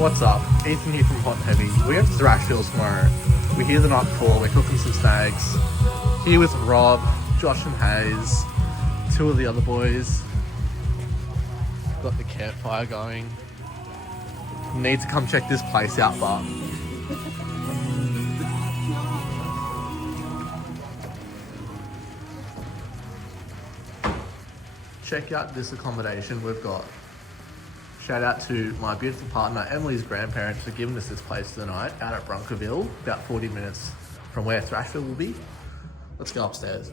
What's up? Ethan here from Hot and Heavy. We have Thrashville tomorrow. We're here the night before. We're cooking some snags. Here with Rob, Josh and Hayes, two of the other boys. Got the campfire going. Need to come check this place out, but check out this accommodation we've got. Shout out to my beautiful partner Emily's grandparents for giving us this place tonight out at Brunkaville, about 40 minutes from where Thrashville will be. Let's go upstairs.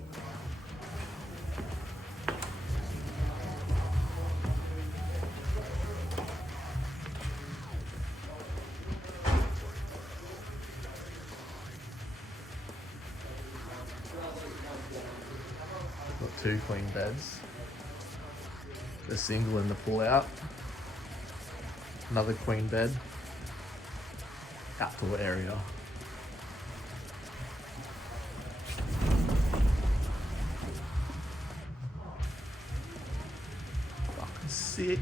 Got two queen beds. A single in the pull-out. Another queen bed. Outdoor area. Fucking sick.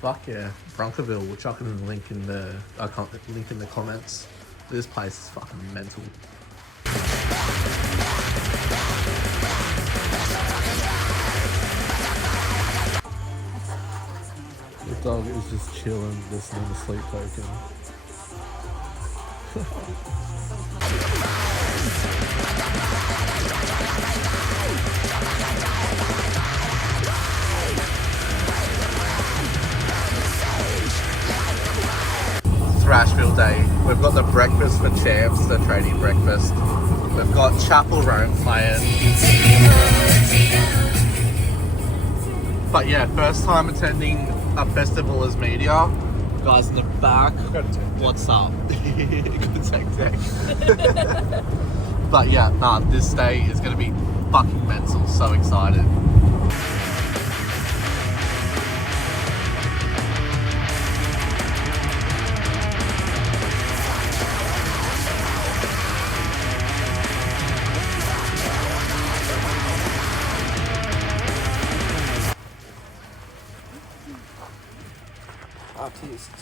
Fuck yeah, Brunkaville. We'll chuck it in the link in the link in the comments. This place is fucking mental. The dog is just chilling, listening to Sleep Token. Thrashville Day. We've got the breakfast for champs, the trading breakfast. We've got Chapel Roan playing. But yeah, first time attending a festival as media. Guys in the back, what's up? Good tech. But yeah, nah, this day is gonna be fucking mental. So excited.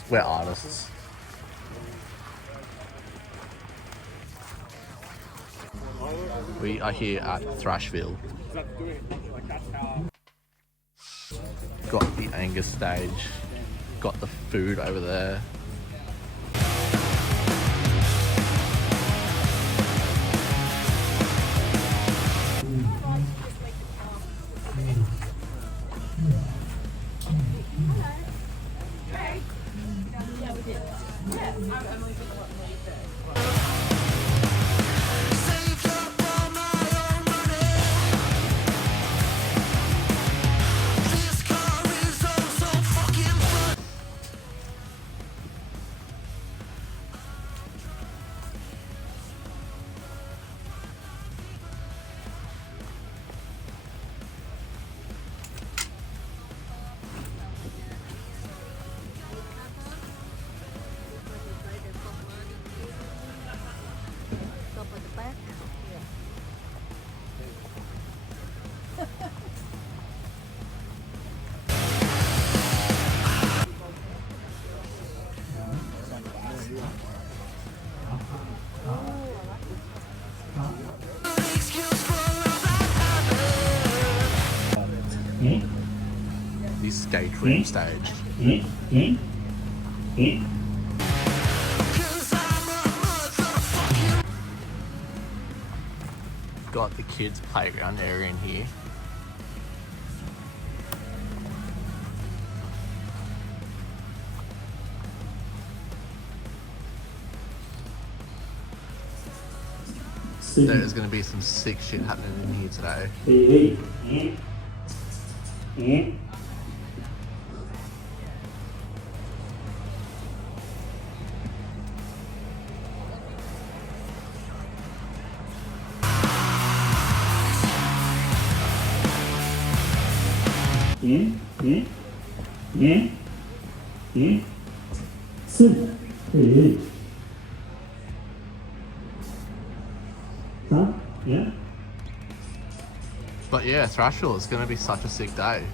We're artists. We are here at Thrashville. Got the Angus stage. Got the food over there. The skate room stage. Got the kids' playground area in here. There's going to be some sick shit happening in here today. Yeah. But yeah, Thrashville is going to be such a sick day.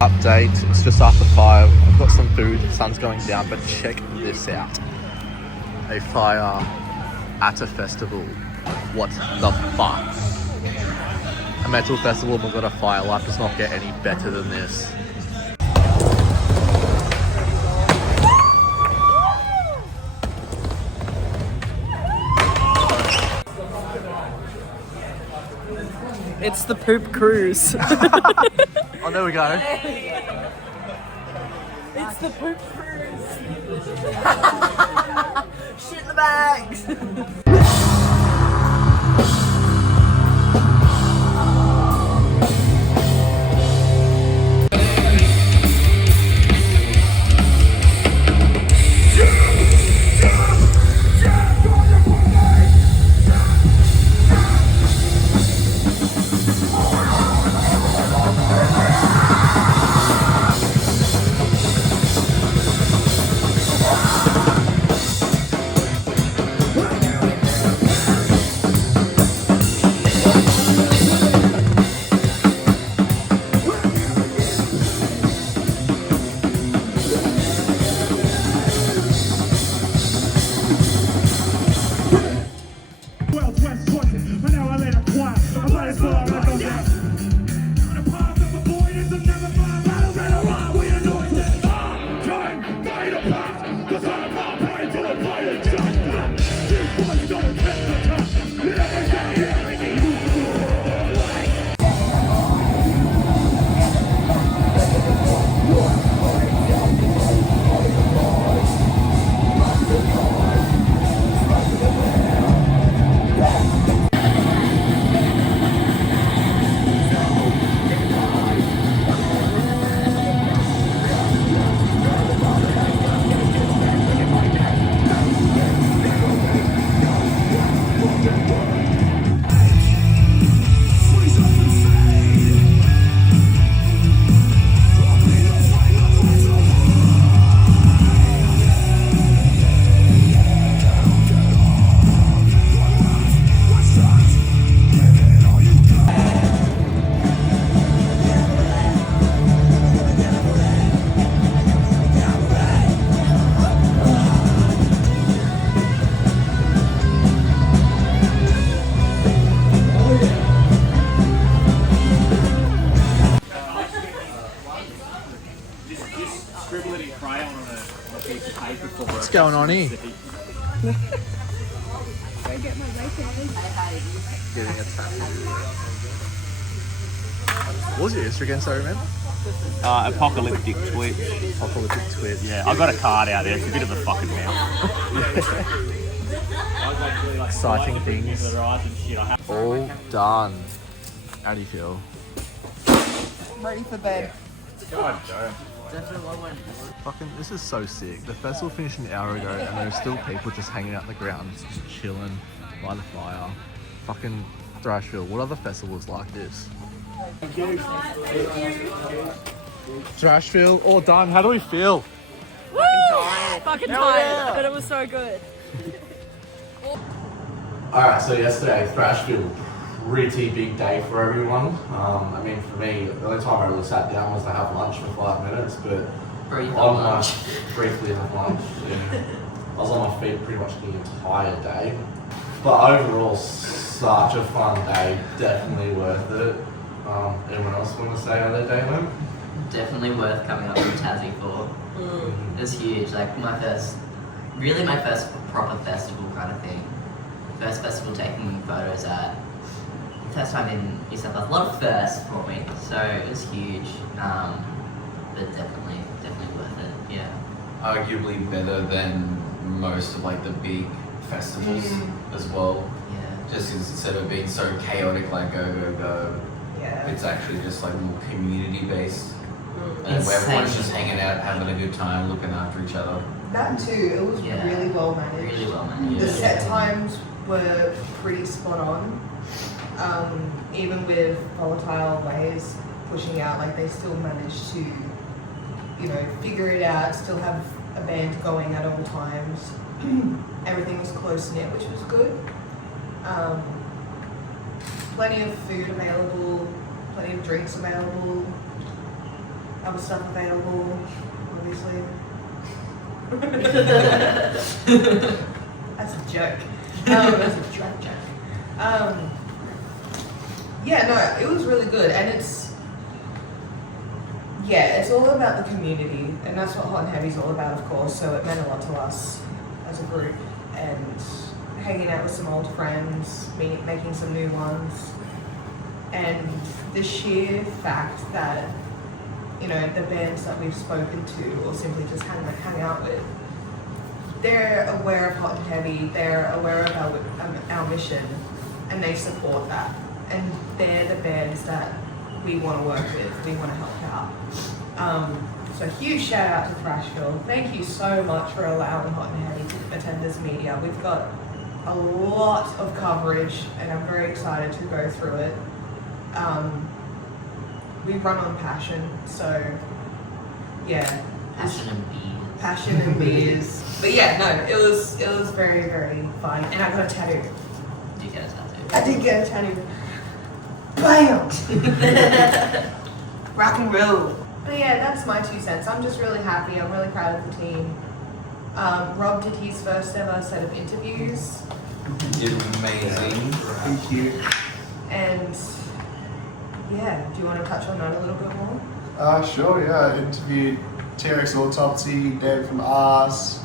Update, it's just after 5. I've got some food, the sun's going down, but check this out. A fire at a festival. What the fuck? A metal festival, we've got a fire. Life does not get any better than this. It's the poop cruise. Oh, there we go. It's the poop cruise. Shit in the bags. What's going on here? Go get my record. Getting a tattoo. What was your Instagram, sorry, man? Apocalyptic Twitch. Apocalyptic Twitch. Yeah, I've got a card out there. It's a bit of a fucking mouth. Exciting things. All done. How do you feel? Ready for bed. Fucking, this is so sick. The festival finished an hour ago and there's still people just hanging out on the ground, just chilling by the fire. Fucking Thrashville. What other festivals like this? Thrashville, all done. How do we feel? Woo! Fucking tired, but it was so good. Alright, so yesterday, Thrashville. pretty big day for everyone. I mean, for me, the only time I really sat down was to have lunch for 5 minutes, but briefly have lunch. Yeah. I was on my feet pretty much the entire day. But overall, such a fun day. Definitely worth it. Anyone else want to say how their day went? Definitely worth coming up from Tassie for. It was huge. Like my first proper festival kind of thing. First festival taking photos at. First time in New South Wales. A lot of firsts for me, so it was huge. But definitely worth it. Yeah. Arguably better than most of like the big festivals as well. Yeah. Just 'cause instead of being so chaotic, like go, Yeah. it's actually just like more community based. And It's where everyone's same. just hanging out, having a good time, looking after each other. That too, it was Yeah. really well managed. Really well managed. The set times were pretty spot on. Even with volatile ways pushing out, like they still managed to, figure it out, still have a band going at all times. Everything was close knit, which was good. Plenty of food available, plenty of drinks available, other stuff available, obviously. That's a joke. That's a drunk joke. Yeah, no, it was really good, and it's all about the community, and that's what Hot and Heavy's all about, of course. So it meant a lot to us as a group, and hanging out with some old friends, making some new ones, and the sheer fact that the bands that we've spoken to or simply just hang out with, they're aware of Hot and Heavy, they're aware of our mission, and they support that. And they're the bands that we want to work with, we want to help out. So huge shout out to Thrashville. Thank you so much for allowing Hot and Heavy to attend this media. We've got a lot of coverage, and I'm very excited to go through it. We run on passion, so yeah. Passion and beers. Passion and beers. But yeah, no, it was very, very fun. And I got a tattoo. Did you get a tattoo? I did get a tattoo. Bam! Rock and roll. But yeah, that's my 2 cents. I'm just really happy. I'm really proud of the team. Rob did his first ever set of interviews. Did amazing. Thank you. And yeah, do you want to touch on that a little bit more? Sure, yeah. I interviewed T-Rex Autopsy, Dan from Ars,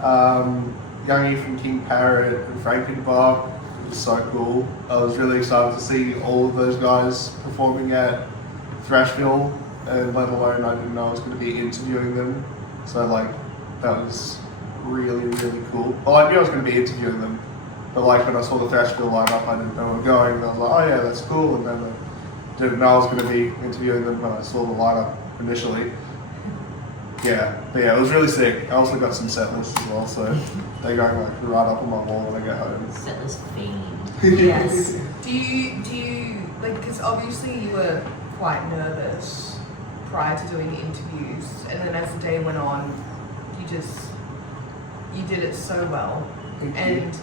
Youngie from King Parrot, and Frankenbach. It was so cool. I was really excited to see all of those guys performing at Thrashville, and let alone I didn't know I was going to be interviewing them. So that was really, really cool. Well, I knew I was going to be interviewing them, but when I saw the Thrashville lineup, I didn't know where we were going, and I was like, oh yeah, that's cool. And then I didn't know I was going to be interviewing them when I saw the lineup initially. Yeah, but yeah, it was really sick. I also got some set lists as well, so they're going right up on my wall when I get home. Setlist fiend. Yes. Do you because obviously you were quite nervous prior to doing the interviews, and then as the day went on, you did it so well. And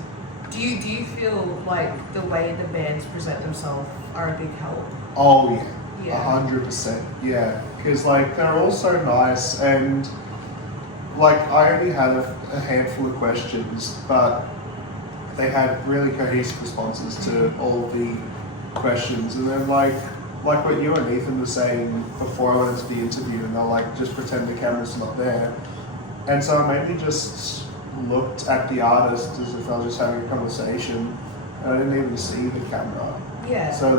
do you feel like the way the bands present themselves are a big help? Oh yeah. Yeah. 100%, yeah. Because they're all so nice, and I only had a handful of questions, but they had really cohesive responses to all the questions. And then like what you and Ethan were saying before I went into the interview, and they'll just pretend the camera's not there. And so I mainly just looked at the artist as if I was just having a conversation, and I didn't even see the camera. Yeah. So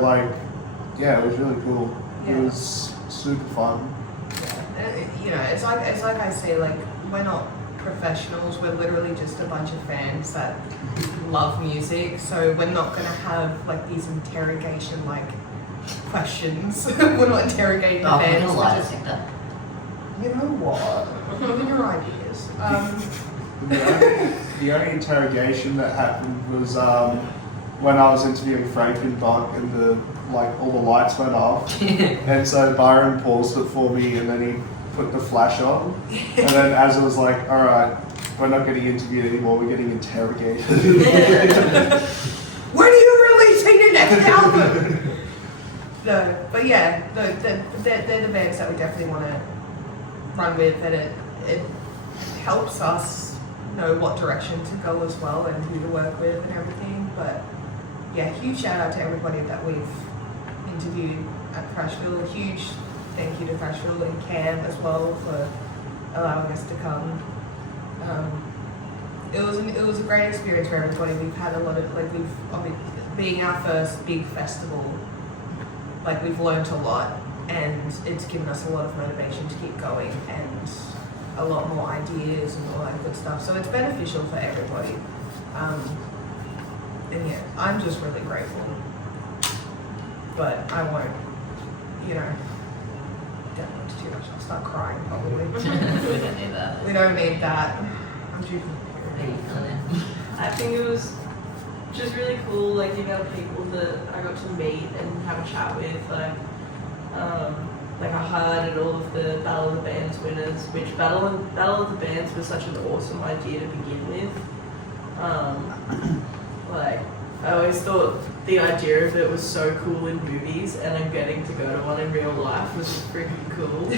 yeah, it was really cool. Yeah. It was super fun. Yeah. It's like I say, we're not professionals. We're literally just a bunch of fans that love music. So we're not gonna have these interrogation questions. We're not interrogating Oh, we're fans. gonna lie to take that. You know what? Give me your ideas. The only interrogation that happened was when I was interviewing Frankenbach, and all the lights went off, and so Byron paused it for me, and then he put the flash on, and then as it was all right, we're not getting interviewed anymore, we're getting interrogated. When are you releasing the next album. No, but yeah, no, they're the bands that we definitely want to run with, and it helps us know what direction to go as well and who to work with and everything. But yeah, huge shout out to everybody that we've interviewed at Thrashville. A huge thank you to Thrashville and Cam as well for allowing us to come. It was a great experience for everybody. We've had a lot of being our first big festival. Like, we've learned a lot, and it's given us a lot of motivation to keep going and a lot more ideas and all that good stuff. So it's beneficial for everybody. And yeah, I'm just really grateful. But I won't, don't go into too much. I'll start crying probably. We don't need that. We don't need that. I'm due How you feeling? I think it was just really cool, like, the amount of people that I got to meet and have a chat with. Like I highlighted all of the Battle of the Bands winners, which Battle of the Bands was such an awesome idea to begin with. Like, I always thought the idea of it was so cool in movies, and then getting to go to one in real life was just freaking cool.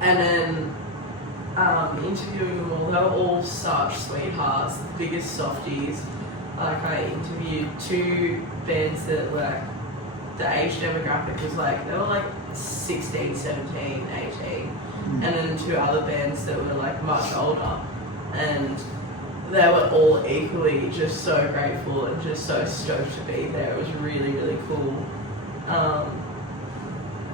And then interviewing them all, they were all such sweethearts, the biggest softies. Like, I interviewed 2 bands that were, the age demographic was like, they were like 16, 17, 18. And then 2 other bands that were like much older. And they were all equally just so grateful and just so stoked to be there. It was really, really cool.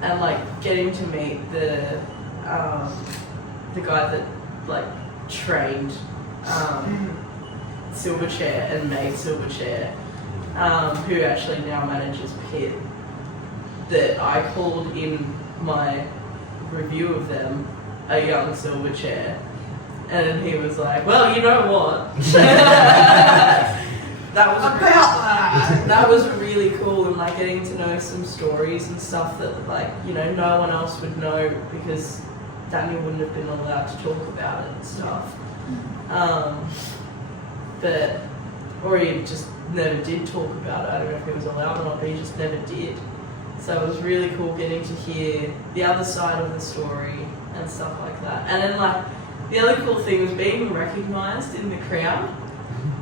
And like getting to meet the guy that like trained Silverchair and made Silverchair, who actually now manages Pit, that I called in my review of them a young Silverchair, and then he was like, well, you know what? That was really cool, and like getting to know some stories and stuff that like, no one else would know because Daniel wouldn't have been allowed to talk about it and stuff. Or he just never did talk about it. I don't know if he was allowed or not, but he just never did. So it was really cool getting to hear the other side of the story and stuff like that. And then like, the other cool thing was being recognised in the crowd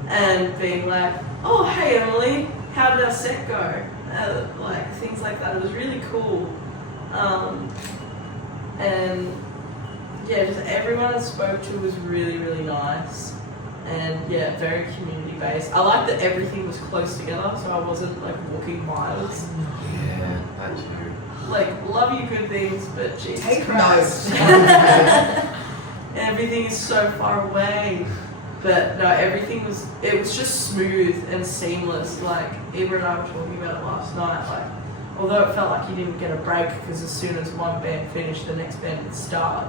and being like, oh, hey Emily, how did our set go? Like things like that. It was really cool. And yeah, just everyone I spoke to was really, really nice. And yeah, very community based. I like that everything was close together, so I wasn't like walking miles. Yeah, that too. Like, love you good things, but Jesus Take Christ. notes. Everything is so far away. But no, it was just smooth and seamless. Like, Ibra and I were talking about it last night. Like, although it felt like you didn't get a break because as soon as one band finished, the next band would start.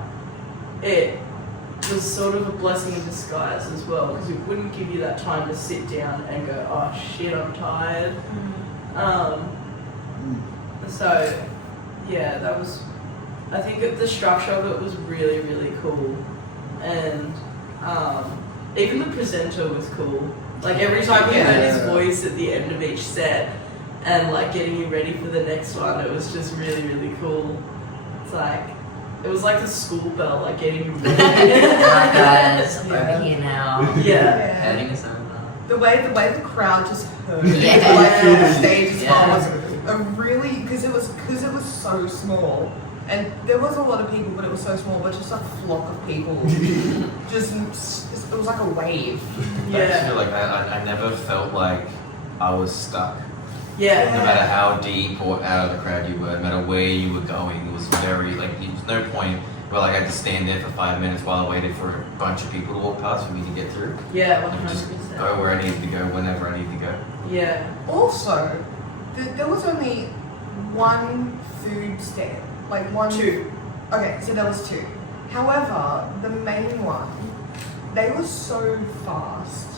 It was sort of a blessing in disguise as well, because it wouldn't give you that time to sit down and go, oh shit, I'm tired. So yeah, that was, I think the structure of it was really, really cool. And even the presenter was cool. Like every time you heard his voice at the end of each set and like getting you ready for the next one, it was just really, really cool. It's like, it was like the school bell, like getting you ready. Alright guys, over here now. Yeah. Heading us over. The way the crowd just heard Yeah. like on the stage as Yeah. well was a really, because it was so small, and there was a lot of people, but it was so small, but just a flock of people, just it was like a wave. I just Yeah. feel like I never felt like I was stuck. Yeah. No matter how deep or out of the crowd you were, no matter where you were going, it was very, like, there's no point where like I had to stand there for 5 minutes while I waited for a bunch of people to walk past for me to get through. Yeah, I could just 100%. go where I needed to go, whenever I needed to go. Yeah. Also, there was only one food stand, like one. 2. Okay, so there was 2. However, the main one, they were so fast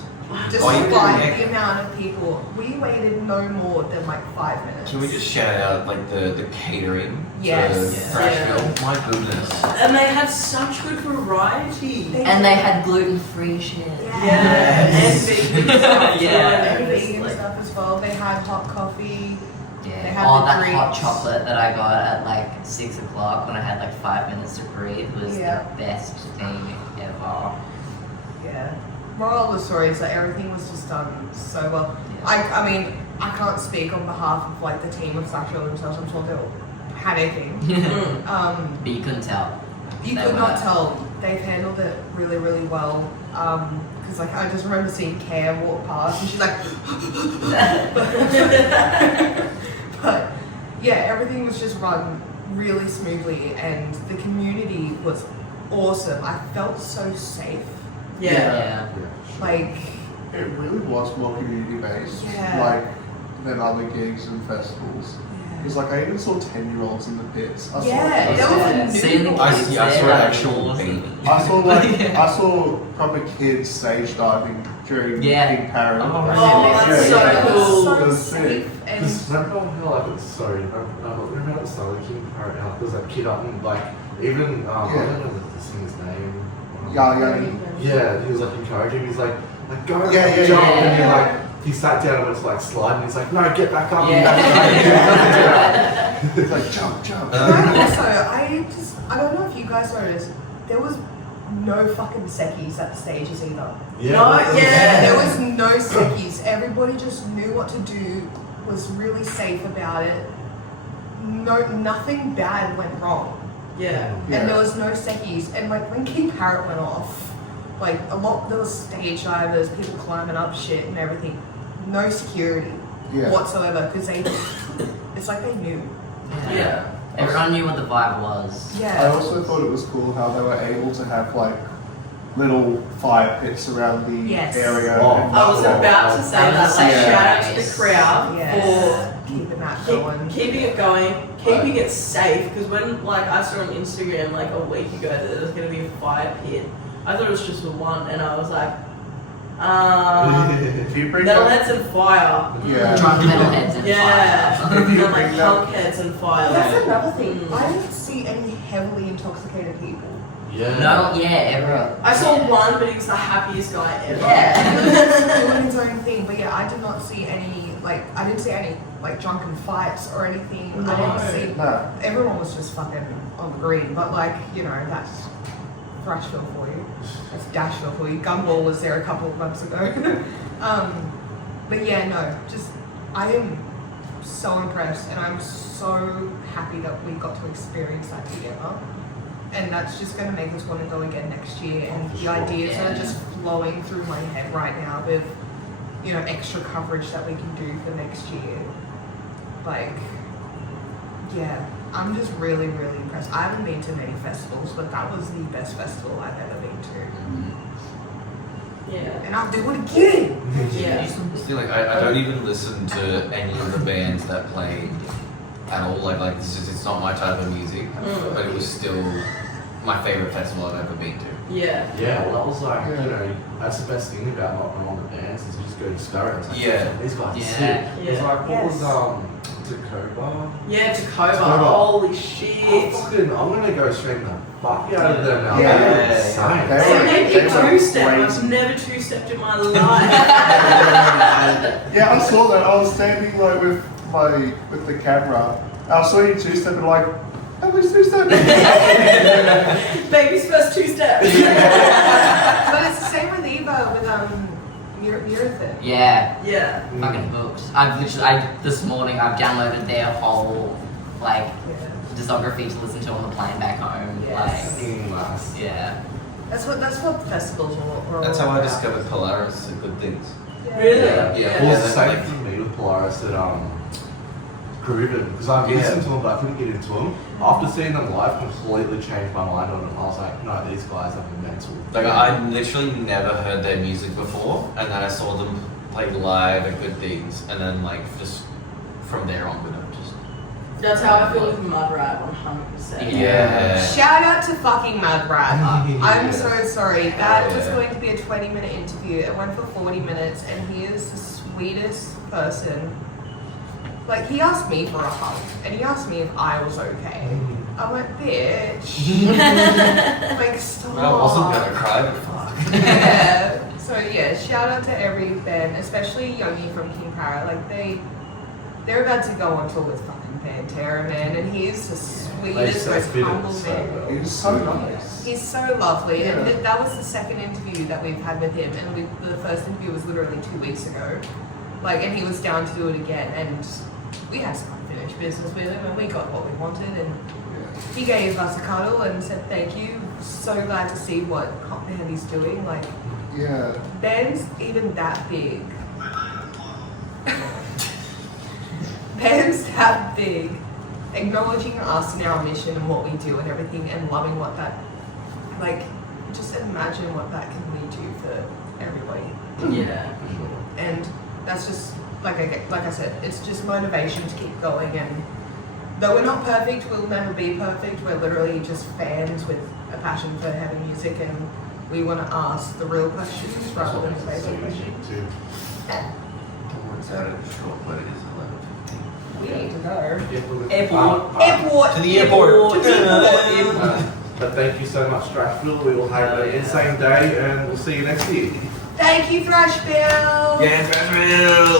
Despite the amount of people, we waited no more than like 5 minutes. Can we just shout out like the catering Yes. to Thrashville? My goodness. And they had such good variety. And they had gluten-free shit. Yeah. And vegan stuff. Yeah. And It's vegan like- stuff as well. They had hot coffee. They Yeah. had Oh, the that hot drinks. chocolate that I got at like 6 o'clock when I had like 5 minutes to breathe was Yeah. the best thing ever. Yeah. Moral of the story is that everything was just done so well. I mean, I can't speak on behalf of like the team of Thrashville themselves. I'm sure they were panicking. But you couldn't tell. You They could were. not tell. They've handled it really, really well. Because like I just remember seeing Care walk past, and she's like, but yeah, everything was just run really smoothly, and the community was awesome. I felt so safe. Yeah. Like, It really was more community based, Yeah. like than other gigs and festivals. Because like I even saw 10-year-olds in the pits. I saw, yeah, I there saw, was a Yeah. new Seeing the I kids see. I there, saw that actual was baby. awesome. I saw like I saw proper kids stage diving during Yeah. King Parrot. Oh, that's so cool. So It was safe sick. and Because remember how like it's sorry, remember at the start of King Parrot how there was that kid up and like even I Yeah. don't know the singer's name. Yeah. Yeah, he was like encouraging. He's like go, Yeah, yeah, jump, yeah, and he yeah. like he sat down and went to like slide, and he's like, no, get back up. Yeah. It's like jump. And also, I don't know if you guys noticed, there was no fucking seckies at the stages either. Yeah, No, that was- yeah. There was no seckies. Everybody just knew what to do, was really safe about it. Nothing bad went wrong. Yeah. Yeah. And there was no seckies. And like when King Parrot went off, like there was stage divers, people climbing up shit and everything. No security Yeah. whatsoever, because it's like they knew. Yeah. Everyone knew what the vibe was. I Yeah. also thought it was cool how they were able to have like little fire pits around the Yes. area. Oh. and- I was about to say That that. was Like, so shout out to the nice. crowd Yeah. Keeping that for going. keeping it going, keeping it safe. Because when like I saw on Instagram like a week ago that there was going to be a fire pit, I thought it was just the one, and I was like, If you bring like, metalheads and fire. Yeah. Drunk metalheads and Yeah. fire. If you And like bring that- punk heads and fire. That's another thing. Mm. I didn't see any heavily intoxicated people. Yeah. No, yeah, I saw one, but he was the happiest guy ever. Yeah. He was just doing his own thing, but yeah, I did not see any like drunken fights or anything. I didn't see. No. Everyone was just fucking on the green, but like that's Thrashville for you. That's Dashville for you. Gumball was there a couple of months ago. But yeah, no, just I am so impressed, and I'm so happy that we got to experience that together. And that's just going to make us want to go again next year. And For the sure. ideas Yeah. are just flowing through my head right now with, extra coverage that we can do for next year. Like, yeah, I'm just really, really impressed. I haven't been to many festivals, but that was the best festival I've ever been to. Yeah. And I'll do it again. Yeah. See, like I don't even listen to any of the bands that play at all. Like it's not my type of music, but it was still my favorite festival I've ever been to. Yeah. Yeah, well, that was like, that's the best thing about not knowing the bands is you just go discover it. It's like, Yeah. these guys are Yeah. sick. It's Yeah. like, what was, Yes. Tacoma? Yeah, Tacoma. Tacoma. Holy shit. I'm gonna go straight the fuck out of them now. Yeah. They're insane. They They were- made me they were two-step. I've crazy. never two-stepped in my life. Yeah, I saw that. I was standing like with the camera. I saw you two-step and like, at least two-step. Baby's first two-step. But it's the same with Eva with Murathan. Yeah. Yeah. Fucking hooked. This morning I've downloaded their whole like Yeah. discography to listen to on the plane back home. Yes. Nice. Like, yeah. That's what festivals are all That's how I about. discovered Polaris and good things. Really? Yeah. Well, Yeah. it's the same Like- for me with Polaris at Groovin, because I've Yeah. listened to them but I couldn't get into them. After seeing them live, completely changed my mind on them. I was like, no, these guys are mental. Like I literally never heard their music before, and then I saw them play live at Good Things, and then like just from there on, I've just That's how I feel with Mudrat, 100%. Yeah. Shout out to fucking Mad Rat. I'm Yes. so sorry. That was Yeah. going to be a 20-minute interview. It went for 40 minutes, and he is the sweetest person. Like, he asked me for a hug, and he asked me if I was okay. I went, bitch. Like, stop. I wasn't gonna cry, but fuck. Yeah. So yeah, shout out to every band, especially Yogi from King Parrot. Like they're about to go on tour with fucking Pantera, man, and he is the sweetest, They most fit it humble so man. well. He's so nice. He's so lovely, Yeah. and that was the second interview that we've had with him, and the first interview was literally 2 weeks ago. Like, and he was down to do it again, and we had some unfinished business with him, and we got what we wanted, and he gave us a cuddle and said thank you. So glad to see what Hot Man he's doing. Like, Yeah. bands even that big. Bands that big, acknowledging us and our mission and what we do and everything, and loving what that, like, just imagine what that can lead to for everybody. Yeah. And that's just like I said, it's just motivation to keep going. And though we're not perfect, we'll never be perfect. We're literally just fans with a passion for having music, and we want to ask the real questions rather than fake questions. Yeah. So short, but it is 11:15. We need to go. Airport. Airport. To the airport. To the airport. But thank you so much, Thrashville. We will have an insane day and we'll see you next year. Thank you, Thrashville. Yeah, Thrashville!